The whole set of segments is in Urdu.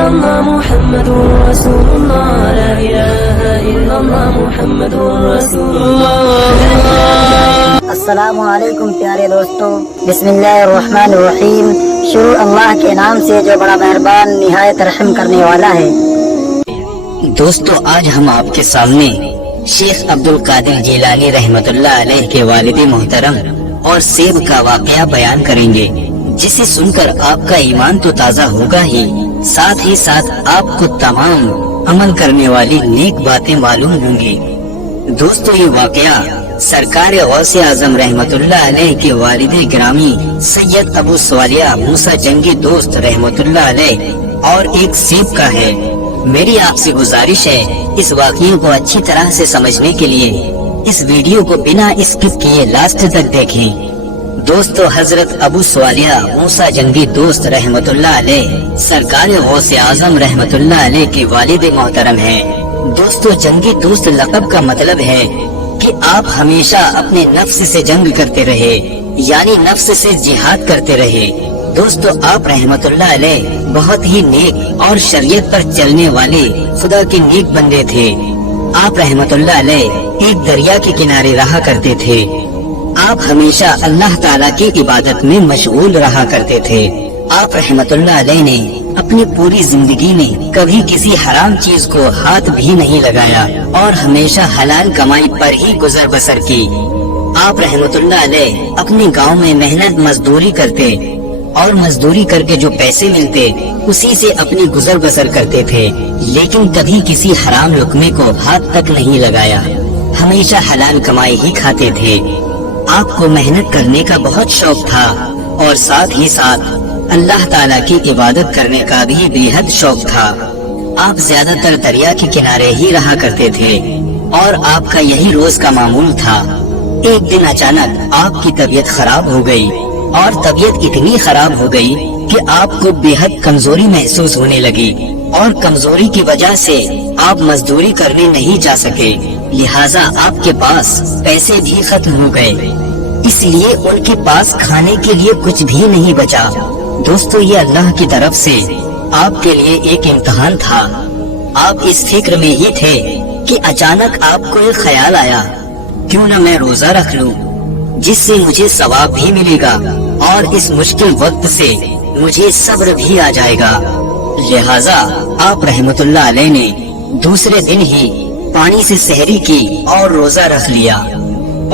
illallah Muhammadur Rasulullah, la ilaha illallah Muhammadur Rasulullah. السلام علیکم پیارے دوستوں، بسم اللہ الرحمن الرحیم۔ شروع اللہ کے نام سے جو بڑا مہربان نہایت رحم کرنے والا ہے۔ دوستو، آج ہم آپ کے سامنے شیخ عبد القادر جیلانی رحمت اللہ علیہ کے والد محترم اور سیب کا واقعہ بیان کریں گے، جسے سن کر آپ کا ایمان تو تازہ ہوگا ہی ساتھ آپ کو تمام عمل کرنے والی نیک باتیں معلوم ہوں گی۔ دوستو، یہ واقعہ سرکار غوث اعظم رحمت اللہ علیہ کے والد گرامی سید ابو سوالیہ موسیٰ جنگی دوست رحمت اللہ علیہ اور ایک سیب کا ہے۔ میری آپ سے گزارش ہے، اس واقعے کو اچھی طرح سے سمجھنے کے لیے اس ویڈیو کو بنا اسکپ کیے لاسٹ تک دیکھیں۔ دوستو، حضرت ابو سوالیہ موسیٰ جنگی دوست رحمت اللہ علیہ سرکار غوث اعظم رحمت اللہ علیہ کے والد محترم ہیں۔ دوستو، جنگی دوست لقب کا مطلب ہے کہ آپ ہمیشہ اپنے نفس سے جنگ کرتے رہے، یعنی نفس سے جہاد کرتے رہے۔ دوستو، آپ رحمت اللہ علیہ بہت ہی نیک اور شریعت پر چلنے والے خدا کے نیک بندے تھے۔ آپ رحمت اللہ علیہ ایک دریا کے کنارے رہا کرتے تھے۔ آپ ہمیشہ اللہ تعالیٰ کی عبادت میں مشغول رہا کرتے تھے۔ آپ رحمت اللہ علیہ نے اپنی پوری زندگی میں کبھی کسی حرام چیز کو ہاتھ بھی نہیں لگایا اور ہمیشہ حلال کمائی پر ہی گزر بسر کی۔ آپ رحمت اللہ علیہ اپنے گاؤں میں محنت مزدوری کرتے اور مزدوری کر کے جو پیسے ملتے اسی سے اپنی گزر بسر کرتے تھے، لیکن کبھی کسی حرام لقمے کو ہاتھ تک نہیں لگایا، ہمیشہ حلال کمائی ہی کھاتے تھے۔ آپ کو محنت کرنے کا بہت شوق تھا اور ساتھ ہی ساتھ اللہ تعالیٰ کی عبادت کرنے کا بھی بے حد شوق تھا۔ آپ زیادہ تر دریا کے کنارے ہی رہا کرتے تھے اور آپ کا یہی روز کا معمول تھا۔ ایک دن اچانک آپ کی طبیعت خراب ہو گئی اور طبیعت اتنی خراب ہو گئی کہ آپ کو بے حد کمزوری محسوس ہونے لگی اور کمزوری کی وجہ سے آپ مزدوری کرنے نہیں جا سکے، لہٰذا آپ کے پاس پیسے بھی ختم ہو گئے، اس لیے ان کے پاس کھانے کے لیے کچھ بھی نہیں بچا۔ دوستو، یہ اللہ کی طرف سے آپ کے لیے ایک امتحان تھا۔ آپ اس فکر میں ہی تھے کہ اچانک آپ کو ایک خیال آیا، کیوں نہ میں روزہ رکھ لوں، جس سے مجھے ثواب بھی ملے گا اور اس مشکل وقت سے مجھے صبر بھی آ جائے گا۔ لہٰذا آپ رحمت اللہ علیہ نے دوسرے دن ہی پانی سے سحری کی اور روزہ رکھ لیا،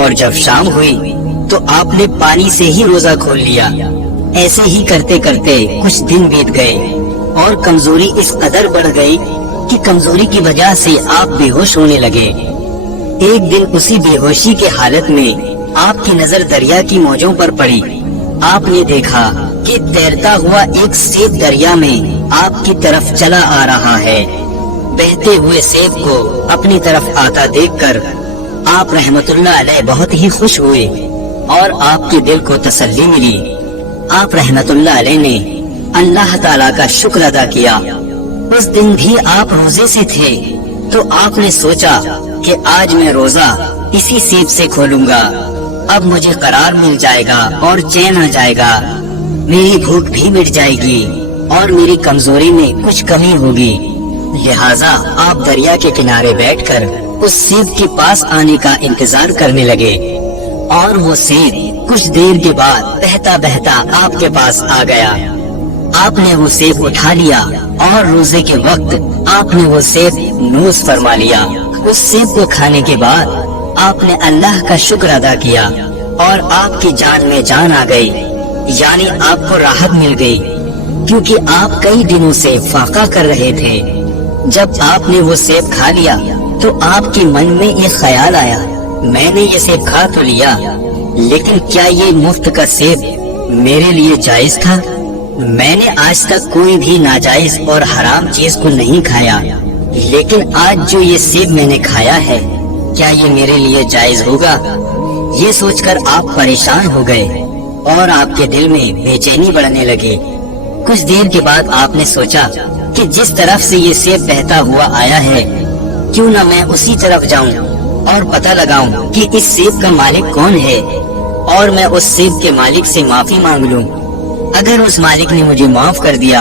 اور جب شام ہوئی تو آپ نے پانی سے ہی روزہ کھول لیا۔ ایسے ہی کرتے کرتے کچھ دن بیت گئے اور کمزوری اس قدر بڑھ گئی کہ کمزوری کی وجہ سے آپ بے ہوش ہونے لگے۔ ایک دن اسی بے ہوشی کے حالت میں آپ کی نظر دریا کی موجوں پر پڑی۔ آپ نے دیکھا کہ تیرتا ہوا ایک سیب دریا میں آپ کی طرف چلا آ رہا ہے۔ بہتے ہوئے سیب کو اپنی طرف آتا دیکھ کر آپ رحمت اللہ علیہ بہت ہی خوش ہوئے اور آپ کے دل کو تسلی ملی۔ آپ رحمت اللہ علیہ نے اللہ تعالیٰ کا شکر ادا کیا۔ اس دن بھی آپ روزے سے تھے تو آپ نے سوچا کہ آج میں روزہ اسی سیب سے کھولوں گا، اب مجھے قرار مل جائے گا اور چین آ جائے گا، میری بھوک بھی مٹ جائے گی اور میری کمزوری میں کچھ کمی ہوگی۔ لہٰذا آپ دریا کے کنارے بیٹھ کر اس سیب کے پاس آنے کا انتظار کرنے لگے، اور وہ سیب کچھ دیر کے بعد بہتا بہتا آپ کے پاس آ گیا۔ آپ نے وہ سیب اٹھا لیا اور روزے کے وقت آپ نے وہ سیب نوش فرما لیا۔ اس سیب کو کھانے کے بعد آپ نے اللہ کا شکر ادا کیا اور آپ کی جان میں جان آ گئی، یعنی آپ کو راحت مل گئی، کیونکہ آپ کئی دنوں سے فاقہ کر رہے تھے۔ جب آپ نے وہ سیب کھا لیا تو آپ کے من میں ایک خیال آیا، میں نے یہ سیب کھا تو لیا، لیکن کیا یہ مفت کا سیب میرے لیے جائز تھا؟ میں نے آج تک کوئی بھی ناجائز اور حرام چیز کو نہیں کھایا، لیکن آج جو یہ سیب میں نے کھایا ہے کیا یہ میرے لیے جائز ہوگا؟ یہ سوچ کر آپ پریشان ہو گئے اور آپ کے دل میں بے چینی بڑھنے لگی۔ کچھ دیر کے بعد آپ نے سوچا کہ جس طرف سے یہ سیب بہتا ہوا آیا ہے کیوں نہ میں اسی طرف جاؤں اور پتہ لگاؤں کہ اس سیب کا مالک کون ہے اور میں اس سیب کے مالک سے معافی مانگ لوں۔ اگر اس مالک نے مجھے معاف کر دیا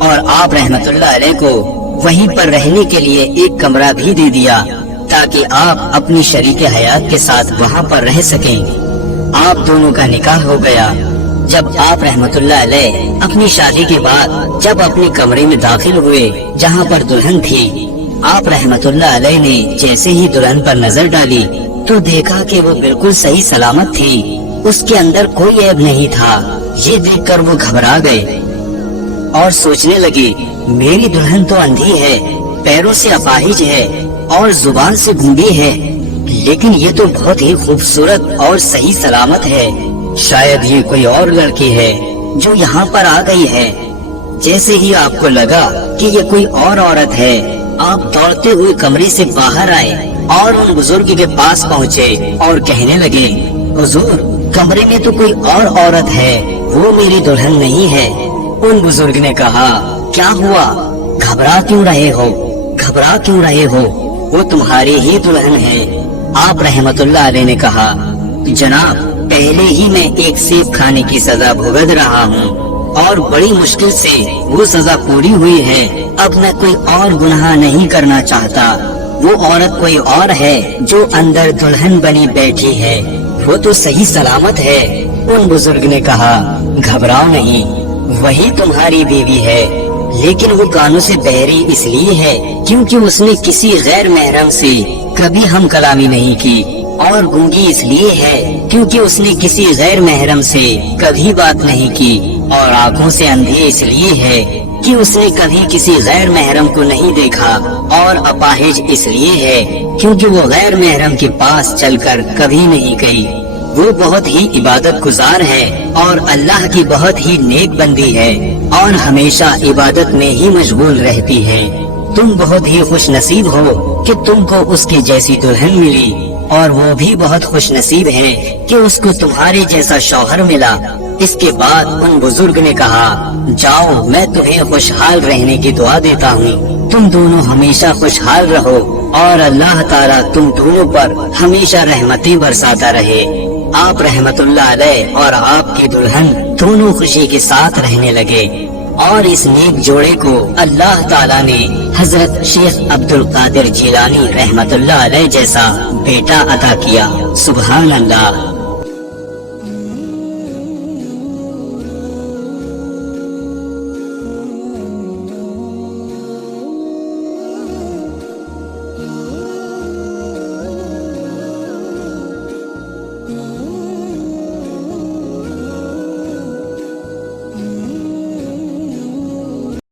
اور آپ رحمت اللہ علیہ کو وہیں پر رہنے کے لیے ایک کمرہ بھی دے دیا تاکہ آپ اپنی شریک حیات کے ساتھ وہاں پر رہ سکیں۔ آپ دونوں کا نکاح ہو گیا۔ جب آپ رحمت اللہ علیہ اپنی شادی کے بعد جب اپنے کمرے میں داخل ہوئے جہاں پر دلہن تھی، آپ رحمت اللہ علیہ نے جیسے ہی دلہن پر نظر ڈالی تو دیکھا کہ وہ بالکل صحیح سلامت تھی، اس کے اندر کوئی عیب نہیں تھا۔ یہ دیکھ کر وہ گھبرا گئے اور سوچنے لگی میری دلہن تو اندھی ہے، پیروں سے اپاہج ہے اور زبان سے گونگی ہے، لیکن یہ تو بہت ہی خوبصورت اور صحیح سلامت ہے، شاید یہ کوئی اور لڑکی ہے جو یہاں پر آ گئی ہے۔ جیسے ہی آپ کو لگا کہ یہ کوئی اور عورت ہے، آپ دوڑتے ہوئے کمرے سے باہر آئے اور ان بزرگ کے پاس پہنچے اور کہنے لگے حضور کمرے میں تو کوئی اور عورت ہے، وہ میری دلہن نہیں ہے۔ ان بزرگ نے کہا کیا ہوا، گھبرا کیوں رہے ہو، گھبرا کیوں رہے ہو، وہ تمہاری ہی دلہن ہے۔ آپ رحمت اللہ علیہ نے کہا جناب پہلے ہی میں ایک سیب کھانے کی سزا بھگت رہا ہوں اور بڑی مشکل سے وہ سزا پوری ہوئی ہے، اب میں کوئی اور گناہ نہیں کرنا چاہتا۔ وہ عورت کوئی اور ہے جو اندر دلہن بنی بیٹھی ہے، وہ تو صحیح سلامت ہے۔ ان بزرگ نے کہا گھبراؤ نہیں، وہی تمہاری بیوی ہے، لیکن وہ کانوں سے بہری اس لیے ہے کیونکہ اس نے کسی غیر محرم سے کبھی ہم کلامی نہیں کی، اور گونگی اس لیے ہے کیونکہ اس نے کسی غیر محرم سے کبھی بات نہیں کی، اور آنکھوں سے اندھی اس لیے ہے کہ اس نے کبھی کسی غیر محرم کو نہیں دیکھا، اور اپاہج اس لیے ہے کیونکہ وہ غیر محرم کے پاس چل کر کبھی نہیں گئی۔ وہ بہت ہی عبادت گزار ہے اور اللہ کی بہت ہی نیک بندی ہے اور ہمیشہ عبادت میں ہی مشغول رہتی ہے۔ تم بہت ہی خوش نصیب ہو کہ تم کو اس کی جیسی دلہن ملی، اور وہ بھی بہت خوش نصیب ہے کہ اس کو تمہارے جیسا شوہر ملا۔ اس کے بعد ان بزرگ نے کہا جاؤ میں تمہیں خوشحال رہنے کی دعا دیتا ہوں، تم دونوں ہمیشہ خوشحال رہو اور اللہ تعالیٰ تم دونوں پر ہمیشہ رحمتیں برساتا رہے۔ آپ رحمت اللہ علیہ اور آپ کی دلہن دونوں خوشی کے ساتھ رہنے لگے، اور اس نیک جوڑے کو اللہ تعالیٰ نے حضرت شیخ عبد القادر جیلانی رحمت اللہ علیہ جیسا بیٹا عطا کیا۔ سبحان اللہ۔